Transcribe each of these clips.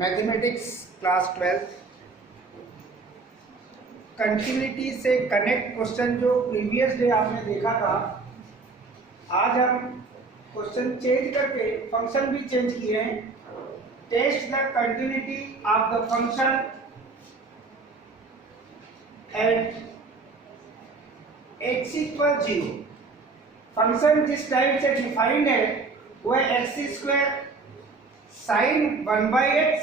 Mathematics class 12 continuity से connect question जो previous day आपने देखा था, आज हम क्वेश्चन चेंज करके फंक्शन भी चेंज किए हैं। Test the continuity of the function at x equal 0। Function जिस टाइप से डिफाइंड है वह x square sine 1/x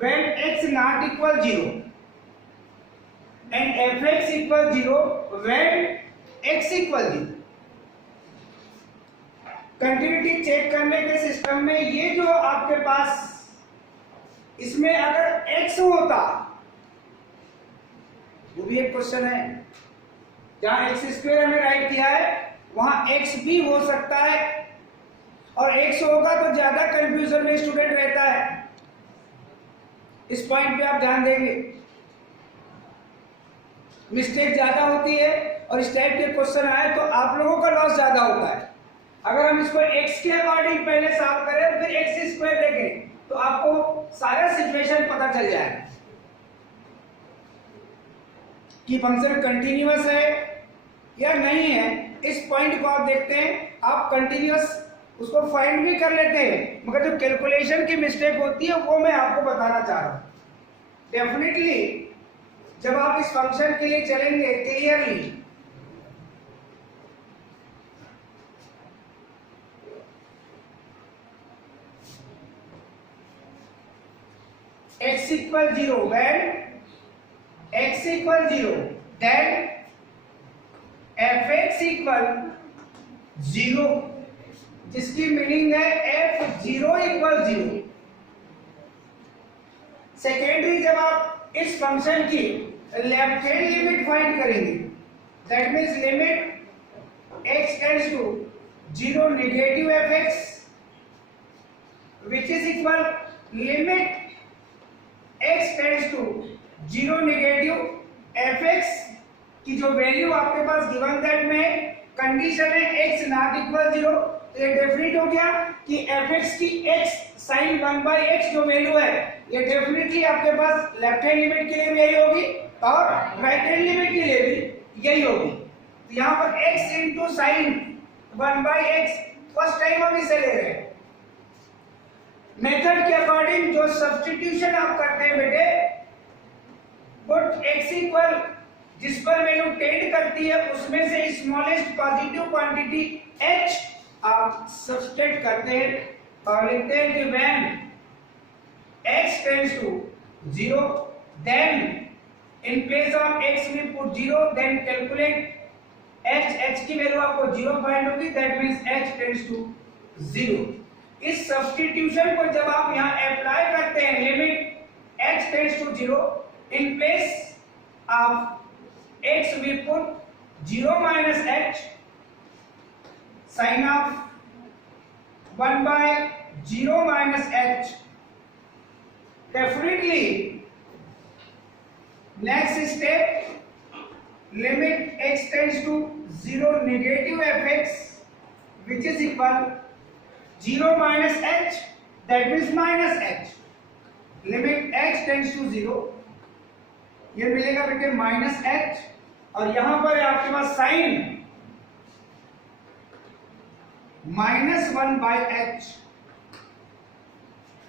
when x not equal 0 and fx equal 0 when x equal 0। Continuity check करने के सिस्टम में ये जो आपके पास इसमें अगर x होता, वो भी एक क्वेश्चन है। जहां एक्स स्क्वायर हमें राइट किया है वहां x भी हो सकता है, और x होगा तो ज्यादा कंफ्यूजन में स्टूडेंट रहता है। इस पॉइंट पे आप ध्यान देंगे, मिस्टेक ज्यादा होती है और इस टाइप के क्वेश्चन आए तो आप लोगों का लॉस ज्यादा होता है। अगर हम इसको x के अकॉर्डिंग पहले सॉल्व करें फिर एक्स स्क्वायर देखें तो आपको सारा सिचुएशन पता चल जाएगा कि फंक्शन कंटिन्यूअस है या नहीं है। इस पॉइंट को आप देखते हैं, आप कंटिन्यूअस उसको फाइंड भी कर लेते हैं, मगर जो कैलकुलेशन की मिस्टेक होती है वो मैं आपको बताना चाह रहा हूं। डेफिनेटली जब आप इस फंक्शन के लिए चलेंगे clearly x equal 0 when x equal 0 then fx equal 0, जिसकी मीनिंग है f0 equal 0। सेकेंडरी जब आप इस फंक्शन की लेफ्ट हैंड लिमिट फाइंड करेंगे, that means limit x tends to 0 negative fx which is equal limit x tends to 0 negative fx की जो value आपके पास गिवन दैट में कंडीशन है x नॉट इक्वल 0, तो ये डेफिनेट हो गया कि fx की x sin 1/x जो वैल्यू है ये डेफिनेटली आपके पास लेफ्ट हैंड लिमिट के लिए भी यही होगी और राइट हैंड लिमिट के लिए भी यही होगी। तो यहाँ पर x into sine 1/x first time हम इसे ले रहे हैं। मेथड के अकॉर्डिंग जो सब्स्टिट्यूशन आप करते हैं बेटे, पुट x इक्वल जिस पर वैल्यू टेंड करती है उसमें से स्मॉलेस्ट पॉजिटिव क्वांटिटी h आप सब्स्टिट्यूट करते हैं और लिखते हैं कि when x tends to 0 then in place of x we put 0 then calculate h की वैल्यू आपको 0 फाइंड होगी, that means h tends to 0। इस सब्स्टिट्यूशन को जब आप यहां अप्लाई करते हैं, limit h tends to 0 in place of x we put 0 minus h sin of 1/0 minus h। Definitely next step, limit x tends to 0 negative fx which is equal 0 minus h, that means minus h। limit x tends to 0, ये मिलेगा बेटे minus h, और यहां पर आपके पास sign -1/h।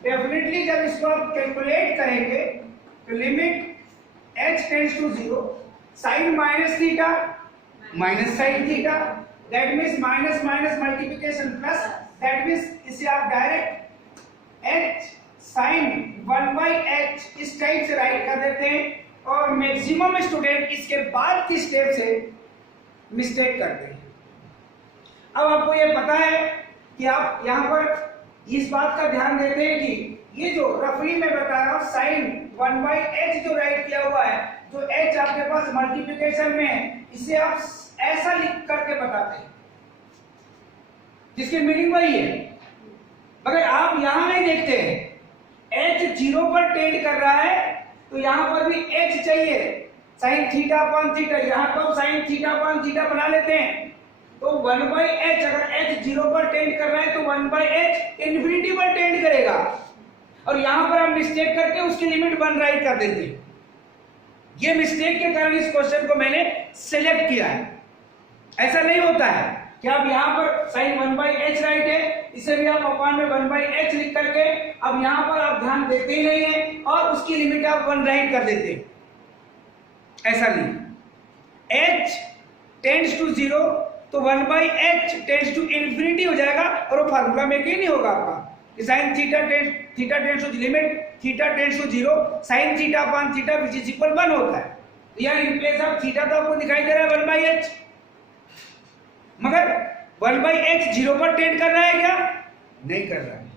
Definitely जब इसको आप कैलकुलेट करेंगे तो limit h tends to 0 sine minus theta minus sine theta, that means minus minus multiplication plus, that means इसे आप डायरेक्ट h साइन 1/h इस टाइप से राइट कर देते हैं। और मैक्सिमम स्टूडेंट इसके बाद की स्टेप से मिस्टेक करते हैं। अब आपको ये पता है कि आप यहाँ पर इस बात का ध्यान देते हैं कि ये जो रफली मैं बता रहा हूँ साइन 1/h जो राइट किया हुआ है, जो h आपके पास मल्टीप्लिकेशन में है, इसे आप ऐसा लिख करके बताते हैं जिसकी मीनिंग वही है। मगर आप यहाँ नहीं देखते हैं h 0 पर टेंड कर रहा है तो यहां पर भी h चाहिए, साइन थीटा अपॉन थीटा, यहां पर साइन थीटा अपॉन थीटा बना लेते हैं। तो 1/h, अगर h 0 पर टेंड कर रहा है तो 1/h इंफिनिटी पर टेंड करेगा। और यहां पर आप मिस्टेक करके उसकी लिमिट 1 राइट कर देते हैं। ये मिस्टेक के कारण इस क्वेश्चन को मैंने सिलेक्ट किया है। ऐसा नहीं होता है कि आप यहां पर साइन 1/h राइट है, इसे भी आप अपान में 1/h लिख करके अब यहां पर आप ध्यान देते ही नहीं है और उसकी लिमिट आप 1 राइट कर देते हैं। ऐसा नहीं, h टेंड्स टू 0 तो 1/h टेंड्स टू इन्फिनिटी हो जाएगा और वो फार्मूला में ही नहीं होगा आपका कि sine theta tends to limit theta tends to 0 sine theta upon theta which is equal 1 होता है। यार इन प्लेस ऑफ थीटा तो आपको दिखाई दे रहा है 1/h, मगर 1/h 0 पर टेंड कर रहा है क्या? नहीं कर रहा है।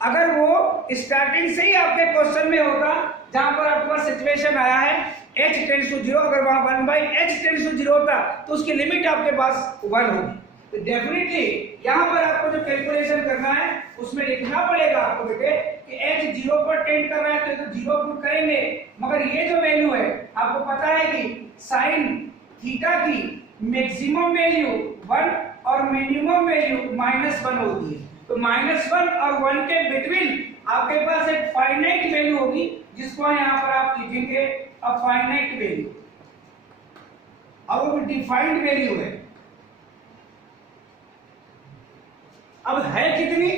अगर वो स्टार्टिंग से ही आपके क्वेश्चन में होता जहां पर आपके पास सिचुएशन आया है h टेंड्स टू 0, अगर वहां 1/h टेंड्स टू 0 होता तो उसकी लिमिट आपके पास 1 होगी। तो डेफिनेटली यहां पर आपको जो कैलकुलेशन करना है उसमें लिखना पड़ेगा आपको बेटे कि h 0 पर टेंड कर रहा है तो 0 पुट करेंगे, मगर ये जो वैल्यू है आपको पता है कि साइन थीटा की मैक्सिमम वैल्यू 1 और मिनिमम वैल्यू -1 होती है। तो -1 और 1 के बिटवीन आपके पास एक फाइनाइट वैल्यू होगी जिसको यहां पर आप लिखेंगे अ फाइनाइट वैल्यू। अब वो डिफाइंड वैल्यू है। अब है कितनी?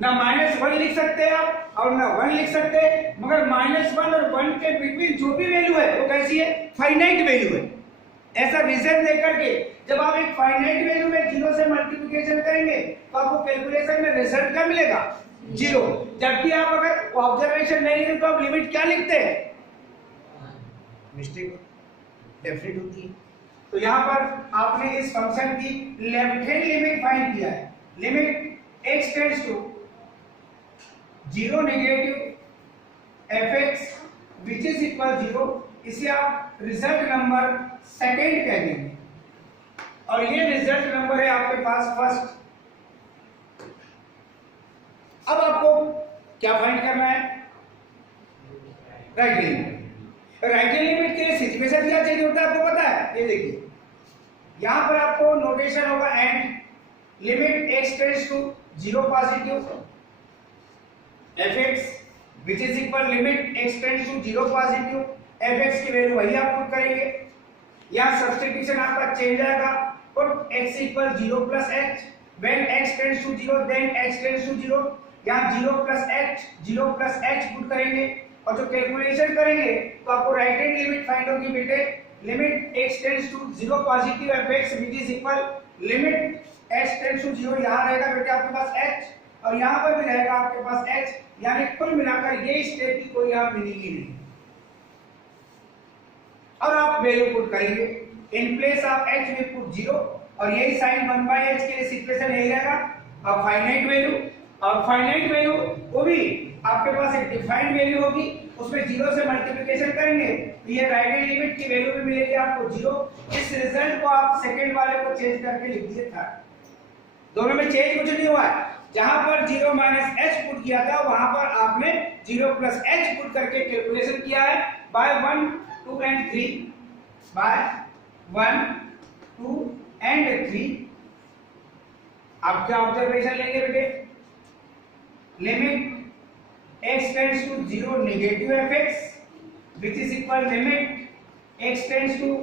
ना -1 लिख सकते हैं आप और ना 1 लिख सकते हैं, मगर -1 और 1 के बिटवीन जो भी वैल्यू है वो कैसी है? फाइनाइट वैल्यू है। ऐसा रीजन देकर के जब आप एक फाइनाइट वैल्यू में 0 से मल्टीप्लिकेशन करेंगे तो आपको कैलकुलेशन में रिजल्ट क्या मिलेगा? 0। जबकि आप अगर ऑब्जर्वेशन नहीं लिखते तो आप लिमिट क्या लिखते हैं? मिस्टेक डेफिनेट होती है। तो यहाँ पर आपने इस फंक्शन की लेफ्ट हैंड लिमिट फाइंड किया है। Limit x tends to 0 negative fx which is equal 0, इसे आप रिजल्ट नंबर सेकेंड कह देंगे और ये रिजल्ट नंबर है आपके पास फर्स्ट। अब आपको क्या फाइंड करना है? Right hand limit. Right hand limit के लिए सिचुएशन क्या चेंज होता है आपको पता है? ये देखिए यहां पर आपको नोटेशन होगा and limit x tends to 0 positive fx which is equal limit x tends to 0 positive fx की वैल्यू वही आप पुट करेंगे। यहां सब्स्टिट्यूशन आपका चेंज आएगा, put x equal 0 plus h when x tends to 0 then x tends to 0। यहां 0 plus h put करेंगे और जो कैलकुलेशन करेंगे तो आपको राइट हैंड लिमिट फाइंड होगी बेटे limit x tends to 0 positive fx which is equal limit h tends to 0। यहां रहेगा बेटे आपके पास h और यहां पर भी रहेगा आपके पास h, यानी कुल मिलाकर ये स्टेप की कोई यहां मीनिंग ही नहीं। और आप वैल्यू पुट करेंगे in place of h we put 0 और यही साइन 1/h के लिए सिचुएशन यही रहेगा। अब फाइनाइट वैल्यू और फाइनाइट वैल्यू वो भी आपके पास एक डिफाइंड वैल्यू होगी, उसमें 0 से मल्टीप्लिकेशन करेंगे तो ये राइट हैंड लिमिट की वैल्यू भी मिलेगी आपको 0। इस रिजल्ट को आप सेकंड वाले को चेंज करके लिख दिए था। दोनों में चेंज कुछ नहीं हुआ है। जहां पर 0 -h पुट किया था वहां पर आपने 0 प्लस h पुट करके कैलकुलेशन किया है बाय 1 2 एंड 3 बाय 1 2 एंड 3। आप क्या ऑब्जर्वेशन लेंगे बेटे? Limit x tends to 0 negative fx which is equal limit x tends to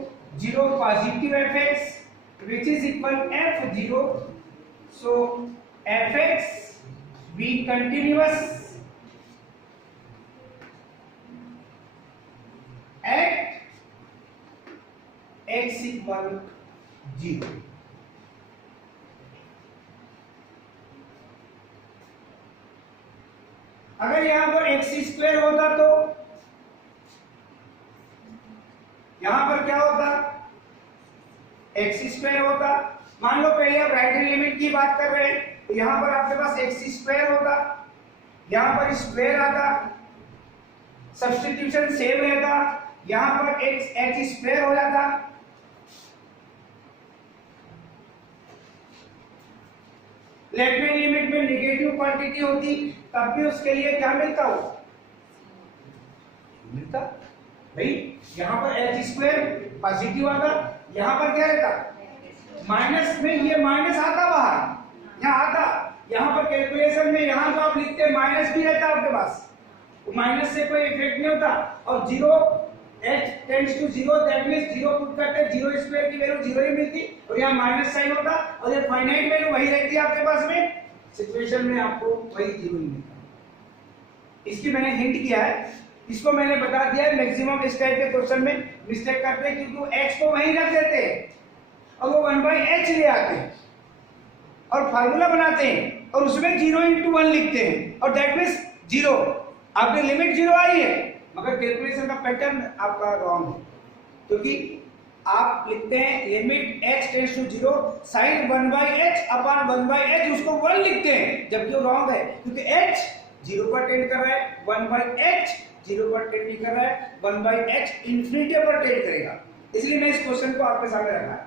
0 positive fx which is equal f0। so fx be continuous at x equal 0। अगर यहां पर x² होता तो यहां पर क्या होता? x² होता। मान लो पहले आप राइट हैंड लिमिट की बात कर रहे हैं तो यहां पर आपके पास x² होता, यहां पर स्क्वायर आता, सब्स्टिट्यूशन सेम रहता, यहां पर h² हो जाता। लेफ्ट हैंड लिमिट में नेगेटिव क्वांटिटी होती तब भी उसके लिए क्या मिलता हो? मिलता भाई। यहां पर h² पॉजिटिव आता, यहां पर क्या रहता? माइनस में ये माइनस आता बाहर, यहाँ आता। यहाँ पर कैलकुलेशन में यहाँ जो आप लिखते हैं माइनस भी रहता आपके पास, माइनस से कोई इफेक्ट नहीं होता, और 0 h tends to 0 that means 0 put करते 0 स्क्वायर की वैल्यू 0 ही मिलती, और यहाँ माइनस साइन होता, और ये फाइनाइट वैल्यू वही रहती है आपके पास में, सिचुएशन में आपको वही 0 ही मिलता। इसकी मैंने हिंट किया है, इसको मैंने बता दिया है। मैक्सिमम इस टाइप के क्वेश्चन में मिस्टेक करते हैं क्योंकि वो h को वहीं रख देते हैं और वो 1/h ले आते हैं और फार्मूला बनाते हैं और उसमें 0 × 1 लिखते हैं और दैट मींस 0। आपकी लिमिट 0 आई है मगर कैलकुलेशन का पैटर्न आपका रॉन्ग है, क्योंकि आप लिखते हैं limit h tends to 0 sin 1/h upon 1/h, उसको 1 लिखते हैं, जबकि वो रॉन्ग है क्योंकि h 0 पर टेंड कर रहा है, 1/h 0 पर टेंड नहीं कर रहा है, 1/h इंफिनिटी पर टेंड करेगा। इसलिए मैं इस क्वेश्चन को आपके सामने रखा है।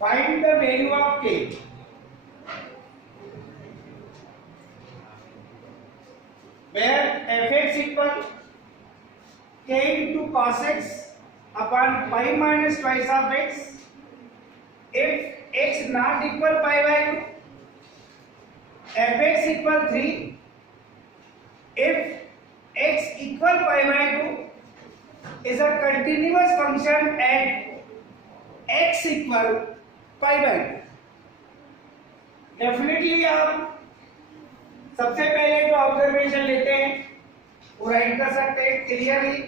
Find the value of k where fx equal k into cos x upon pi minus twice of x if x not equal pi by 2, fx equal 3 if x equal pi by 2 is a continuous function at x equal pi by 2. Definitely आप सबसे पहले जो observation लेते हैं वो right कर सकते हैं clearly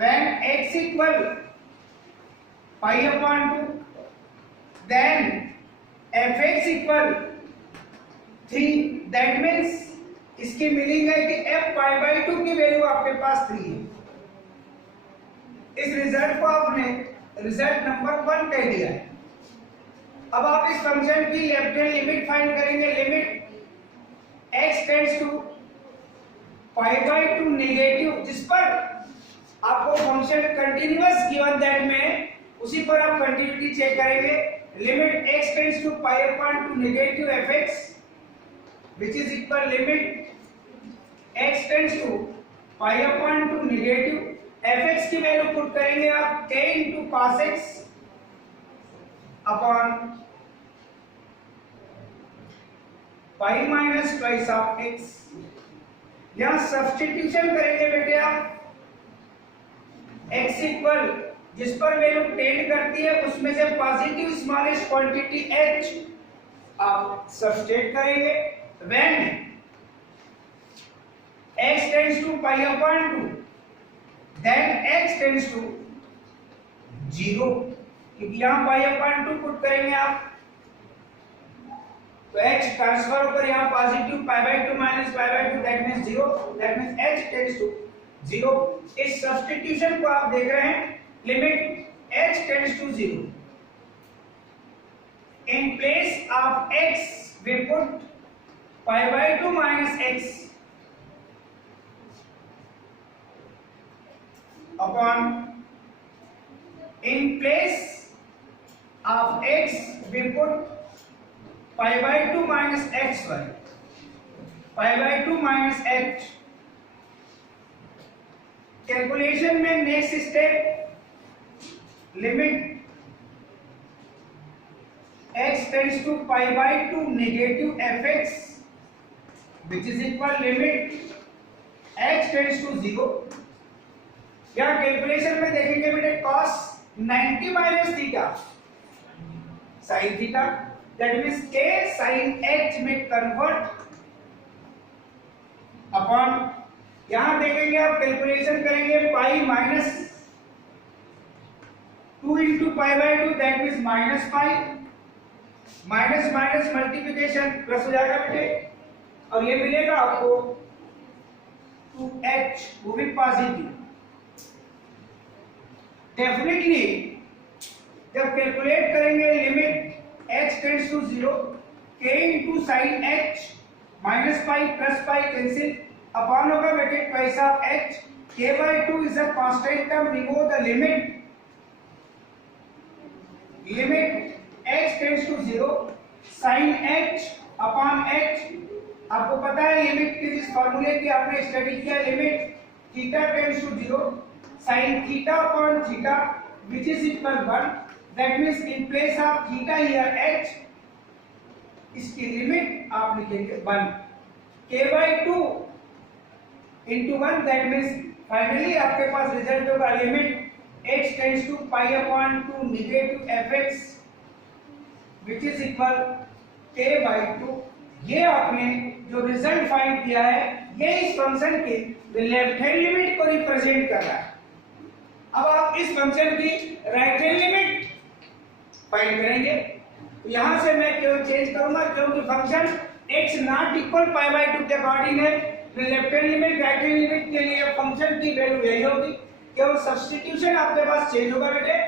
when x equal pi upon 2 then fx equal 3 that means इसकी मीनिंग है कि f pi by 2 की वैल्यू आपके पास 3 है। इस रिजल्ट को आपने रिजल्ट नंबर 1 कह दिया है। अब आप इस फंक्शन की लेफ्ट हैंड लिमिट फाइंड करेंगे। Limit x tends to pi by 2 negative जिस पर आपको फंक्शन कंटिन्यूअस गिवन दैट में उसी पर आप कंटिन्यूटी चेक करेंगे। Limit x tends to pi upon 2 negative fx which is equal limit x tends to pi upon 2 negative fx की value put करेंगे आप k into cos x upon pi minus twice of x। यहां substitution करेंगे बेटे आप x equal जिस पर value tend करती है उसमें से पॉजिटिव स्मॉलेस्ट क्वांटिटी h आप सब्स्टिट्यूट करेंगे when x tends to pi upon 2 then x tends to 0 क्योंकि यहाँ pi upon 2 पुट करेंगे आप तो h ट्रांसफर होकर यहाँ positive pi by 2 minus pi by 2 that means 0 that means h tends to 0। इस सब्स्टिट्यूशन को आप देख रहे हैं limit h tends to 0 in place of x we put pi by 2 minus x upon in place of x we put pi by 2 minus xy pi by 2 minus h। Calculation में next step limit x tends to pi by 2 negative fx which is equal limit x tends to 0। यहाँ calculation में देखेंगे बेटे cos 90 minus theta sin theta that means k sin h में convert upon यहाँ देखेंगे आप calculation करेंगे pi minus 2 into pi by 2 that means minus pi minus minus multiplication plus हो जाएगा बेटे और ये मिलेगा आपको 2h वो भी पॉजिटिव। डेफिनेटली जब कैलकुलेट करेंगे limit h tends to 0 k into sin h minus pi plus pi cancel upon होगा बेटे twice of h k by 2 is a constant term remove the limit h tends to 0 sin h upon h। आपको पता है limit की जिस फॉर्मूले की आपने स्टडी किया limit theta tends to 0 sin theta upon theta which is equal 1 that means in place of theta here h इसकी लिमिट आप लिखेंगे 1 k by 2 into 1 that means finally आपके पास रिजल्ट होगा limit h tends to pi upon 2 negative fx which is equal k by 2। ये आपने जो result find किया है ये इस फंक्शन के लेफ्ट हैंड लिमिट को रिप्रेजेंट कर रहा है। अब आप इस फंक्शन की राइट हैंड लिमिट फाइंड करेंगे तो यहां से मैं केवल चेंज करूंगा क्योंकि function x not equal pi by 2 के अकॉर्डिंग है तो left hand limit right hand limit के लिए फंक्शन की वैल्यू यही होगी केवल सब्स्टिट्यूशन आपके पास चेंज होगा बेटे।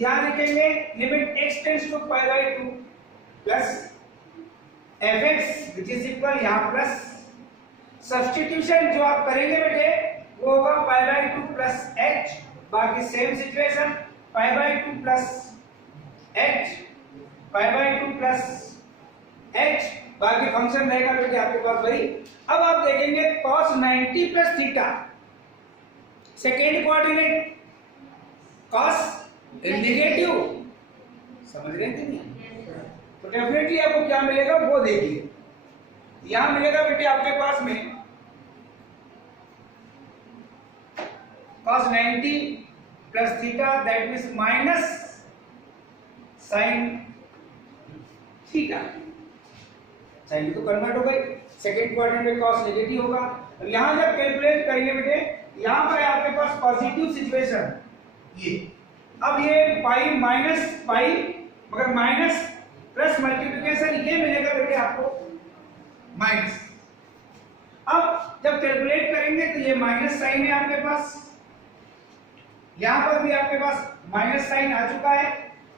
यहां लिखेंगे limit x tends to pi by 2 plus fx which is equal यहाँ प्लस सब्स्टिट्यूशन जो आप करेंगे बेटे वो होगा पाई बाय 2 प्लस h बाकी same situation pi by 2 plus h, pi by 2 plus h, बाकी फंक्शन रहेगा बेटे आपके पास वही। अब आप देखेंगे cos 90 plus theta, second coordinate cos negative, समझ रहे हैं कि नहीं? तो डेफिनेटली आपको क्या मिलेगा वो देखिए, यहां मिलेगा बेटे आपके पास में cos 90 plus theta, that means minus sine theta, sine तो कन्वर्ट हो गई, सेकेंड क्वाड्रेंट में cos नेगेटिव होगा। अब यहां जब कैलकुलेट करेंगे बेटे, यहां पर है आपके पास पॉजिटिव सिचुएशन, ये अब ये पाई माइनस पाई, मगर माइनस प्लस मल्टीप्लिकेशन ये मिलेगा बेटे आपको माइनस। अब जब कैलकुलेट करेंगे तो ये माइनस साइन है आपके पास, यहां पर भी आपके पास माइनस साइन आ चुका है,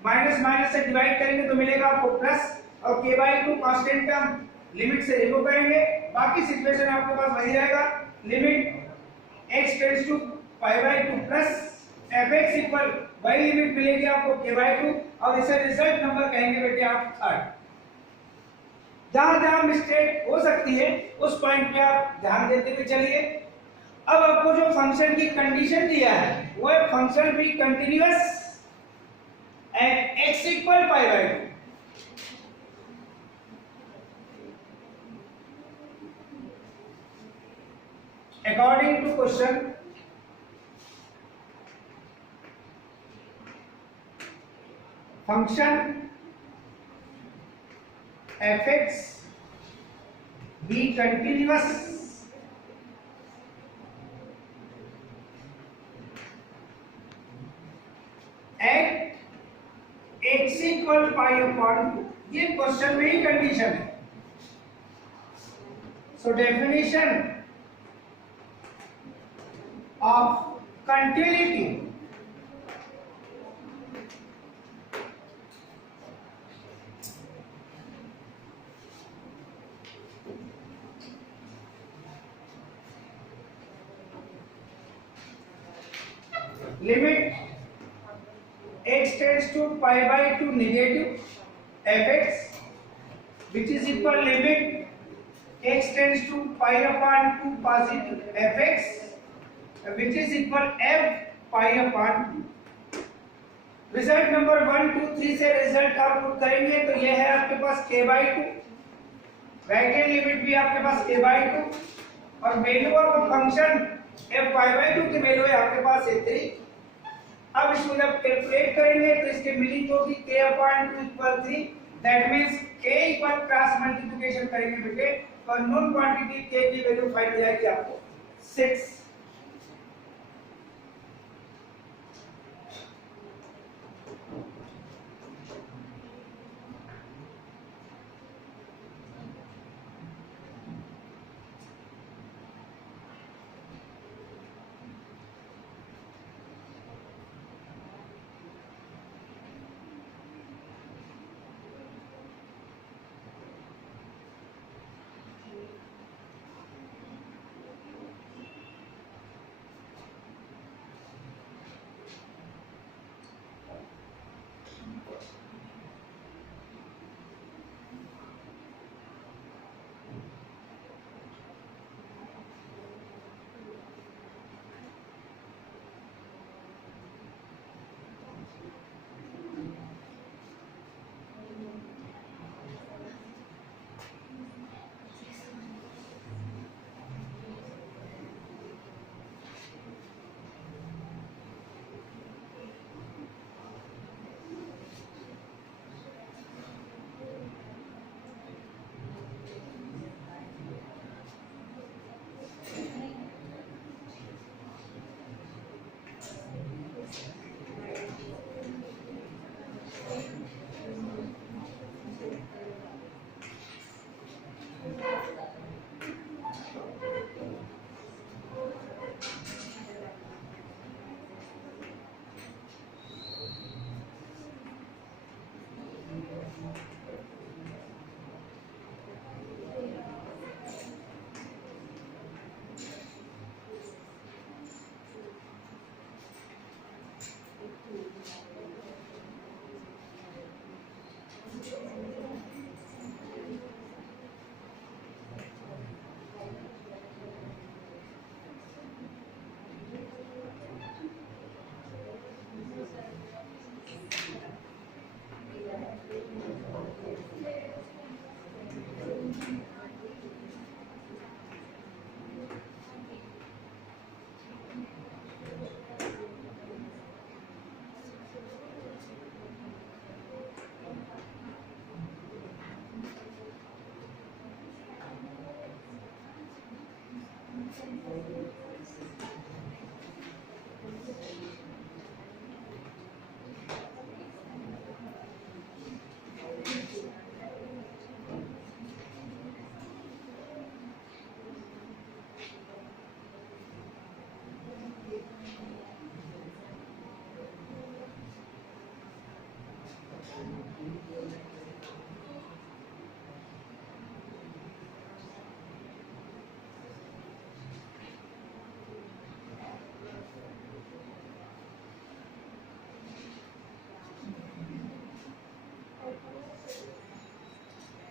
माइनस माइनस से डिवाइड करेंगे तो मिलेगा आपको प्लस, और k by 2 constant term limit से रिमूव करेंगे, बाकी सिचुएशन आपके पास वही रहेगा, limit x tends to pi by 2 plus fx equal वही लिमिट मिलेगी आपको k बाई 2, और इसे रिजल्ट नंबर कहेंगे बेटे आप थर्ड। जहां जहां मिस्टेक हो सकती है उस पॉइंट पे आप ध्यान देते हुए चलिए। अब आपको जो फंक्शन की कंडीशन दिया है वो है function B continuous at x equal pi by 2। According to question, function fx be continuous at x equal pi upon 2, ये क्वेश्चन में ही कंडीशन है। So definition of continuity, limit x tends to pi by 2 negative fx, which is equal limit x tends to pi upon 2 positive fx, which is equal f pi upon 2। Result number 1 2 3 से result आप put करेंगे तो ये है आपके पास k by 2, right hand limit भी आपके पास k बाई 2, और value of function f pi by 2 की वैल्यू है आपके पास 3। अब इसको जब कैलकुलेट करेंगे तो इसकी मीनिंग होगी k upon 2 equal 3, that means k equal cross multiplication करेंगे बेटे तो नॉन क्वांटिटी k की वैल्यू फाइंड हो जाएगी आपको 6।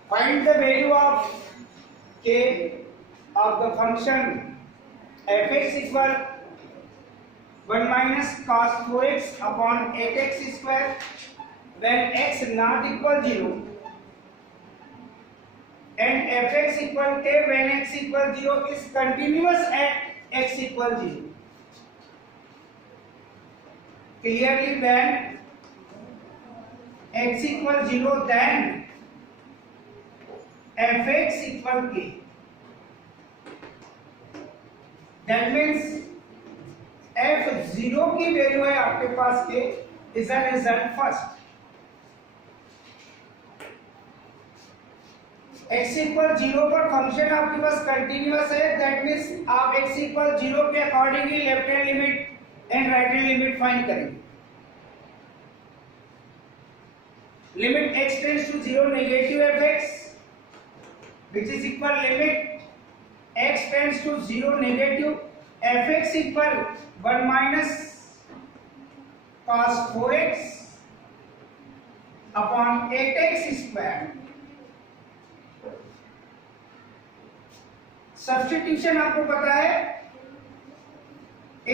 Find the value of k of the function f(x) equal 1 minus cos 4x upon 8x square when x not equal 0 and f(x) equal k when x equal 0 is continuous at x equal 0. Clearly when x equal 0 then f(x) equal k. That means f0 की value है आपके पास k is a result first. x equal 0 पर function आपके पास continuous है. That means आप x equal 0 के accordingly left hand limit and right hand limit find करेंगे. Limit x tends to 0 negative fx which is equal limit x tends to 0 negative fx equal 1 minus cos 4x upon 8x square. Substitution आपको पता है.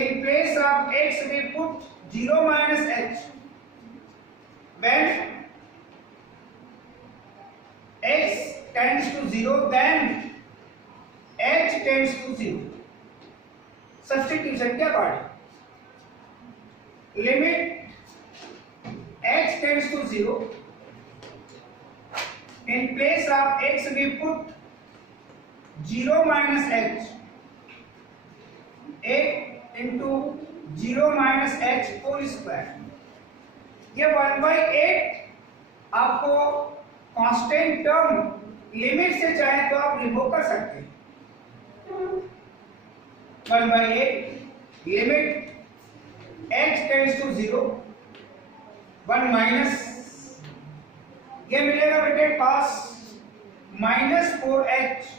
in place of x we put 0 minus h when x tends to 0 then h tends to 0. Substitution क्या part है? Limit h tends to 0 in place of x we put 0 minus h a into 0 minus h whole square. ये 1/8 आपको constant term limit से चाहे तो आप remove कर सकते हैं. 1/8 limit h tends to 0 1 minus ये मिलेगा बेटे cos minus 4h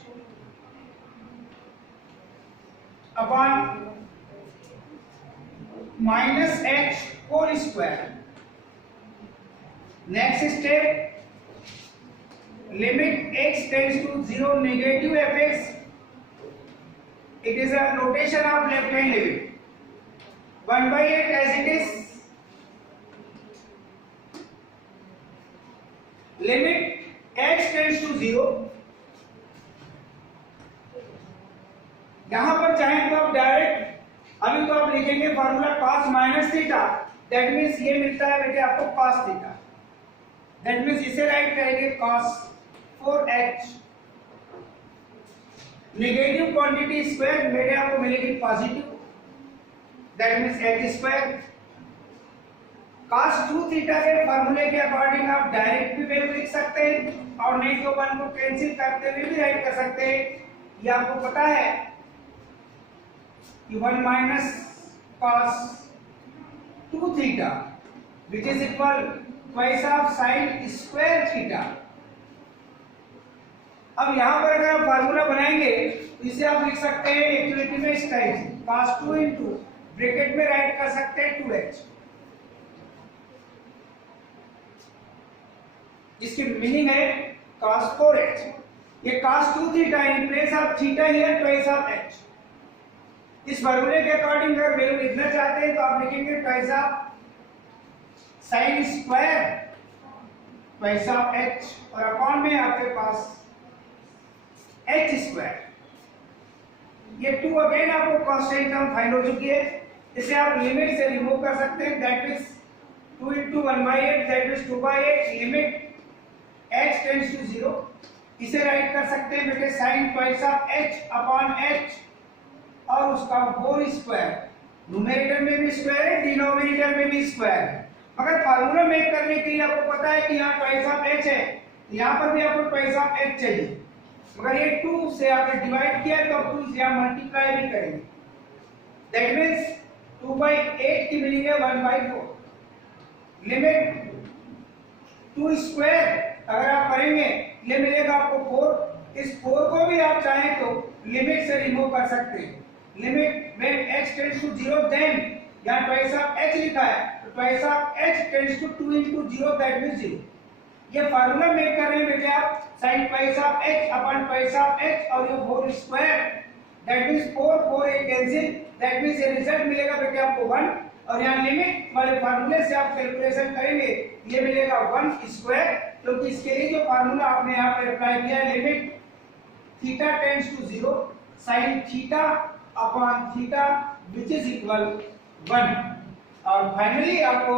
upon minus h whole square. Next step limit x tends to 0 negative fx. It is a rotation of left hand limit. 1/8 as it is. Limit x tends to 0. यहां पर चाहें तो आप direct अभी तो आप लिखेंगे formula cos minus theta. That means ये मिलता है बेटे आपको cos थीटा. दैट मीन्स इसे राइट करेंगे cos 4h. Negative quantity square मेरे आपको मिलेगी positive. That means h square. cos 2 theta के फार्मूले के अकॉर्डिंग आप डायरेक्ट भी वैल्यू लिख सकते हैं और नहीं तो 1 को कैंसिल करते हुए भी राइट कर सकते हैं. ये आपको पता है कि 1 minus cos 2 theta which is equal twice of sin square theta. अब यहां पर अगर आप फार्मूला बनाएंगे तो इसे आप लिख सकते हैं एक्चुअलिटी में इस टाइप से cos 2 इनटू ब्रैकेट में राइट कर सकते हैं 2h जिसकी मीनिंग है cos 4h. ये cos 2 theta in place of theta here twice of h. इस फार्मूले के अकॉर्डिंग अगर वैल्यू लिखना चाहते हैं तो आप लिखेंगे twice of sin square twice of h और अपॉन में आपके पास h स्क्वायर. ये 2 अगेन आपको कांस्टेंट टर्म फाइंड हो चुकी है. इसे आप लिमिट से रिमूव कर सकते हैं. That means 2 into 1/8 that means 2/8 limit h tends to 0. इसे राइट कर सकते हैं बेटे sin twice of h upon h और उसका होल स्क्वायर, न्यूमरेटर में भी स्क्वायर है, डिनोमिनेटर में भी स्क्वायर है। मगर फार्मूला मेक करने के लिए आपको पता है कि यहाँ ट्वाइस ऑफ h है, यहाँ पर भी आपको ट्वाइस ऑफ h चाहिए, मगर ये 2 से आपने डिवाइड किया तो 2 से आप मल्टीप्लाई भी करेंगे। दैट मींस 2/8 की मीनिंग है 1/4। लिमिट 2 स्क्वायर अगर आप करेंगे ये मिलेगा आपको 4। इस 4 को भी आप चाहें तो लिमिट से रिमूव कर सकते हैं। Limit when x tends to 0 then यहाँ ट्वाइस ऑफ h लिखा है तो twice of h tends to 2 into 0 that means 0। ये फार्मूला मेक कर रहे हैं बेटे आप, sin twice of h upon twice of h और ये whole square that means 4 8 cancel, that means ये रिजल्ट मिलेगा बेटे आपको 1। और यहाँ लिमिट वाले फार्मूले से आप कैलकुलेशन करेंगे ये मिलेगा 1 स्क्वायर, क्योंकि इसके लिए जो फार्मूला आपने यहाँ पर अप्लाई किया है limit theta tends to 0 sin theta upon theta which is equal 1। और फाइनली आपको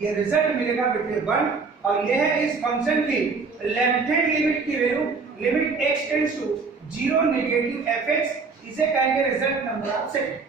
ये रिजल्ट मिलेगा बेटे 1। और यह है इस फंक्शन की लेफ्ट हैंड लिमिट की value, limit x tends to 0 negative fx, इसे कहेंगे रिजल्ट नंबर ऑफ सेट।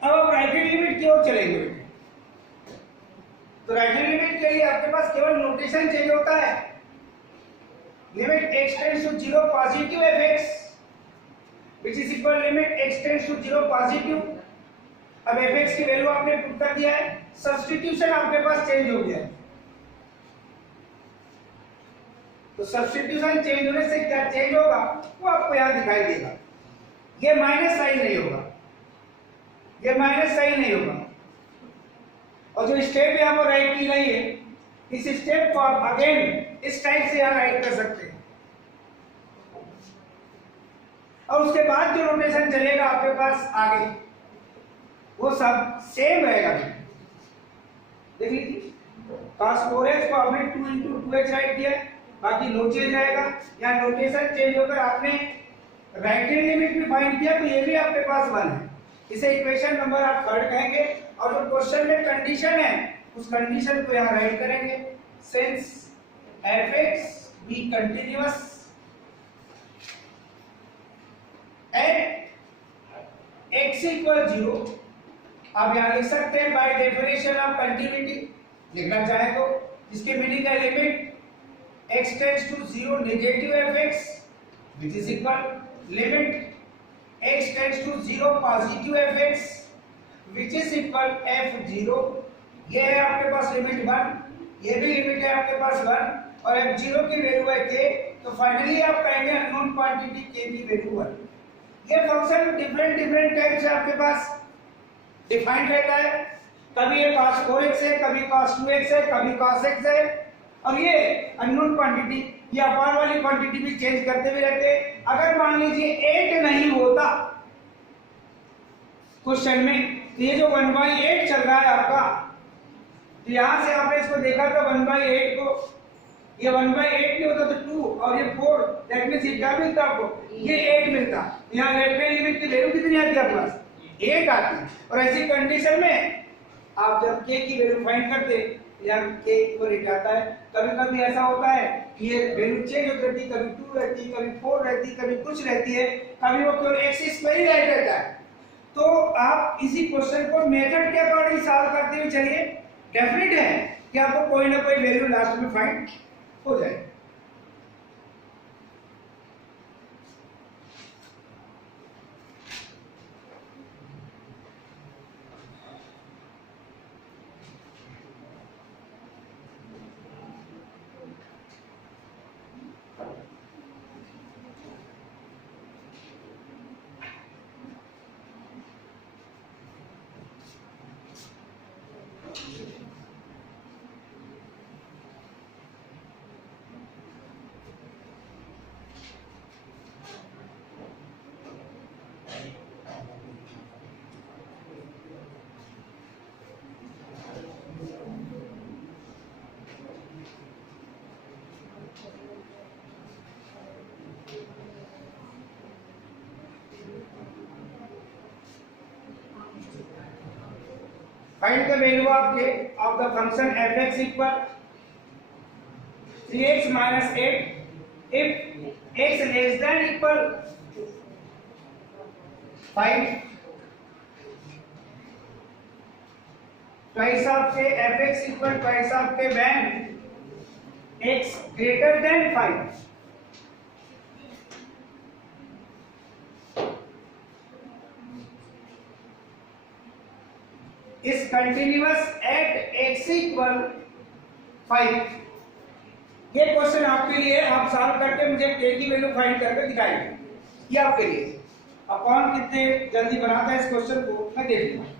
अब आप राइट हैंड लिमिट की ओर चलेंगे बेटे, तो राइट हैंड लिमिट के लिए आपके पास केवल नोटेशन चेंज होता है। Limit x tends to 0 positive fx which is equal limit x tends to 0 positive. अब fx की वैल्यू आपने पुट कर दिया है, सब्स्टिट्यूशन आपके पास चेंज हो गया है, तो सब्स्टिट्यूशन चेंज होने से क्या चेंज होगा वो आपको यहां दिखाई देगा। ये माइनस साइन नहीं होगा, ये माइनस साइन नहीं होगा, और जो स्टेप यहाँ पर राइट की गई है इस स्टेप को आप अगेन इस टाइप से यहाँ राइट कर सकते हैं। और उसके बाद जो रोटेशन चलेगा आपके पास आगे वो सब सेम रहेगा। देख लीजिए cos 4h को आपने 2 into 2h राइट किया है, बाकी नो चेंज आएगा। यहाँ नोटेशन चेंज होकर आपने राइट हैंड लिमिट भी फाइंड किया तो ये भी आपके पास 1 है, इसे इक्वेशन नंबर आप थर्ड कहेंगे। और जो क्वेश्चन में कंडीशन है उस कंडीशन को यहाँ राइट करेंगे, since fx be continuous at x equal 0, आप यहाँ लिख सकते हैं बाय डेफिनेशन ऑफ कंटिन्यूटी लिखना चाहे तो, जिसके मीनिंग है limit x tends to 0 negative fx which is equal limit x tends to 0 positive fx which is equal f0। ये है आपके पास लिमिट 1, ये भी लिमिट है आपके पास 1 और f0 की वैल्यू है k, तो फाइनली आप कहेंगे अननोन क्वांटिटी k की वैल्यू 1। ये फंक्शन डिफरेंट टाइप से आपके पास डिफाइंड रहता है, कभी ये cos 4x है, कभी cos 2x है, कभी cos x है, और ये अननोन क्वांटिटी ये अपार वाली क्वांटिटी भी चेंज करते भी रहते हैं। अगर मान लीजिए 8 नहीं होता क्वेश्चन में, तो ये जो 1/8 चल रहा है आपका, तो यहां से आपने इसको देखा था 1/8 को, ये 1/8 नहीं होता तो 2 और ये 4, दैट मींस ये क्या मिलता आपको, ये 8 मिलता। यहाँ लेफ्ट हैंड लिमिट की वैल्यू कितनी आती है आपके पास, 8 आती है। और ऐसी कंडीशन में आप जब k की वैल्यू फाइंड करते यहाँ k इक्वल 8 आता है। कभी कभी ऐसा होता है कि ये वैल्यू चेंज हो जाती है, कभी 2 रहती है, कभी 4 रहती है, कभी कुछ रहती है, कभी वो केवल x स्क्वायर ही राइट रहता है। तो आप इसी क्वेश्चन को मेथड के अकॉर्डिंग सॉल्व करते हुए चलिए, डेफिनेट है कि आपको कोई ना कोई वैल्यू लास्ट में फाइंड हो जाए। Find the value of the function fx equal 3x minus 8 if x less than equal 5 twice of के fx equal twice of के when x greater than 5 is continuous at x equal 5। ये question आपके लिए आप solve करके मुझे k की value find करके दिखाएंगे। ये आपके लिए अब कौन कितने जल्दी बनाता है इस क्वेश्चन को मैं देख लूंगा।